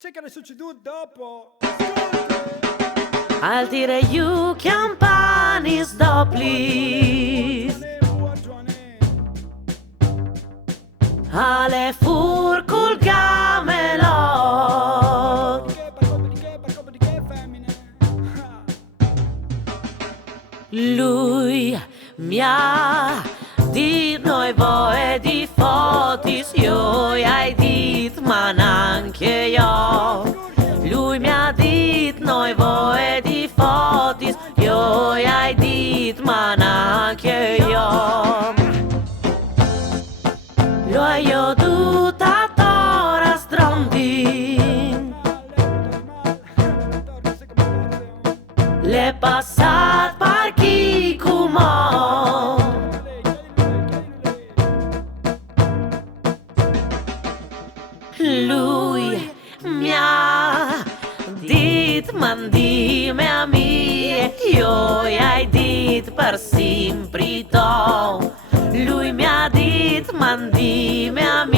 C'è che ne è succeduto dopo? I'll dire you campani sto please Ale fur col camelot Lui mi ha dit noi voi di fotis io hai dit ma anche io Lui mi ha dit noi voi di fotis io hai dit ma anche io Lo hai io tutta tora strondi Le passat par chi cumò Lui mi ha dit mandime a mie Io hai dit per sempre to Lui mi ha dit mandime a mie